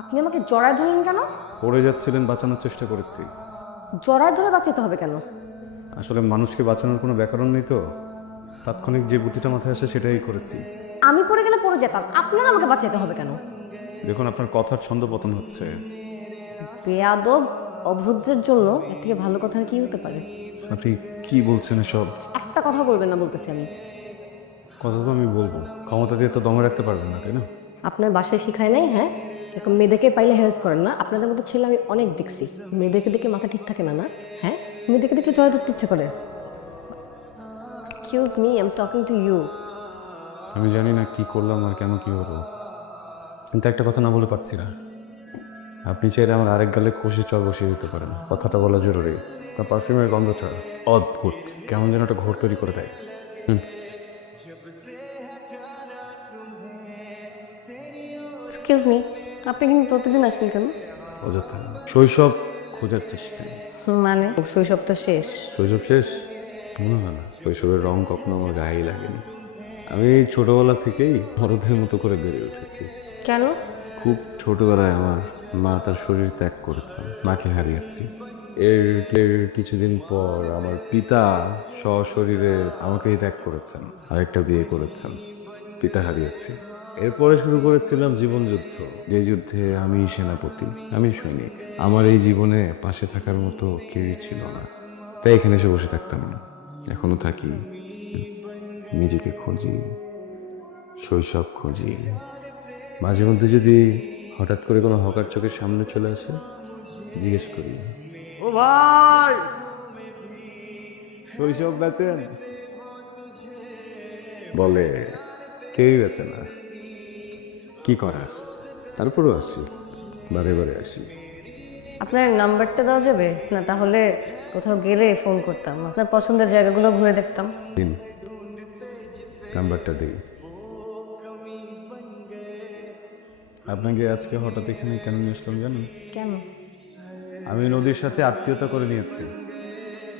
আপনি আমাকে জড়ায় ধরলেন কেন? পড়ে যাচ্ছিলেন, বাঁচানোর চেষ্টা করেছি। জড়ায় ধরে বাঁচাতে হবে কেন? আসলে মানুষকে বাঁচানোর কোনো ব্যাকরণ নেই তো, তাৎক্ষণিক যে বুদ্ধিটা মাথায় আসে সেটাই করেছি। আমি পড়ে গেলে পড়ে যেতাম, আপনার আমাকে বাঁচাতে হবে কেন? দেখুন, আপনার কথার ছন্দপতন হচ্ছে। বেয়াদব অভদ্রের জন্য এর থেকে ভালো কথা কি হতে পারে? আপনি কি বলছেন এসব? একটা কথা বলবেন না বলতেছি আমি। কথা তো আমি বলবো, ক্ষমতা দিয়ে তো দমে রাখতে পারবেন না, তাই না? আপনার বাসায় শিখায় নাই? হ্যাঁ, এরকম মেয়েদেরকে পাইলে হ্যারাস করেন না? আপনাদের মতো ছেলে আমি অনেক দেখছি, মেয়েদেরকে দেখে মাথা ঠিক থাকে না। না হ্যাঁ, মেয়েদেরকে দেখে জয় ধরতে ইচ্ছে করে। Excuse me, I am talking to you. আমি জানি না কি করলাম আর কেন কি হলো, কিন্তু একটা কথা না বলে পারছি না। আপনি চাইলে আমার আরেক গালে কষে চর বসিয়ে দিতে পারেন, কথাটা বলা জরুরি। আপনার পারফিউমের গন্ধটা অদ্ভুত, কেমন যেন একটা ঘোর তৈরি করে দেয়। এক্সকিউজ মি, আপনি কিন্তু প্রতিদিন আসেন কেন? অযথা শৈশব খোঁজার চেষ্টায়। মানে শৈশব তো শেষ। শৈশব শেষ মনে হয় না, শৈশবের রং কখনো আমার গায়েই লাগেনি। আমি ছোটবেলা থেকেই বড়দের মতো করে বেড়ে উঠেছি। কেন? খুব ছোটবেলায় আমার মা তার শরীর ত্যাগ করেছেন, মাকে হারিয়েছি। এর এর কিছুদিন পর আমার পিতা সশরীরে আমাকেই ত্যাগ করেছেন, আরেকটা বিয়ে করেছেন, পিতা হারিয়েছি। এরপরে শুরু করেছিলাম জীবনযুদ্ধ, যে যুদ্ধে আমি সেনাপতি, আমি সৈনিক। আমার এই জীবনে পাশে থাকার মতো কেউই ছিল না, তাই এখানে এসে বসে থাকতাম না। এখনো থাকি, নিজেকে খুঁজি, শৈশব খুঁজি। মাঝে মধ্যে যদি হঠাৎ করে কোনো হকার চোখের সামনে চলে আসে, জিজ্ঞেস করি, ও ভাই, শৈশব বেচেন? বলে কেউই বেচে না। কি করার, তারপরেও আসি, বারে বারে আসি। আপনার নাম্বারটা দেওয়া যাবে না? তাহলে কোথাও গেলে ফোন করতাম, আপনার পছন্দের জায়গাগুলো ঘুরে দেখতাম। দিন, নাম্বারটা দিই। আপনাকে আজকে হঠাৎ এখানে কেন নিয়ে আসলাম জানেন? কেন? আমি নদীর সাথে আত্মীয়তা করে নিয়েছি।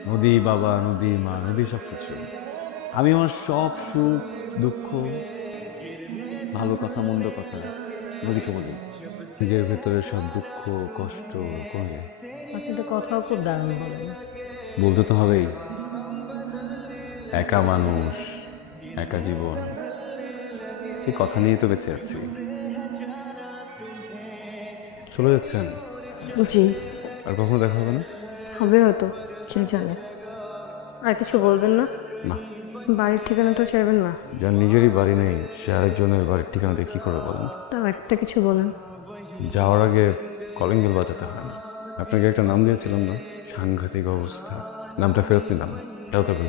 নদী বাবা, নদী মা, নদী সব কিছু। আমি আমার সব সুখ দুঃখ, ভালো কথা মন্দ কথা নদীকে বলি। নিজের ভেতরে সব দুঃখ কষ্ট করে আপনি তো কথাও খুব দারুণ বলেন। বলতে তো হবেই। একা মানুষ, একা জীবন, এই কথা নিয়ে তো বেঁচে আছি। চলে যাচ্ছেন? জি। আর কখনো দেখা হবে না? হবে হয়তো, কে জানে। আর কিছু বলবেন না? না। বাড়ির ঠিকানাটা চাইবেন না? যার নিজেরই বাড়ি নেই সে আরেকজনের বাড়ির ঠিকানাতে কি করে বলেন? তাও একটা কিছু বলেন। যাওয়ার আগে কলিং বেল বাজাতে হয় না। আপনাকে একটা নাম দিয়েছিলাম না, সাংঘাতিক অবস্থা, নামটা ফেরত নিলাম। যাও তখন।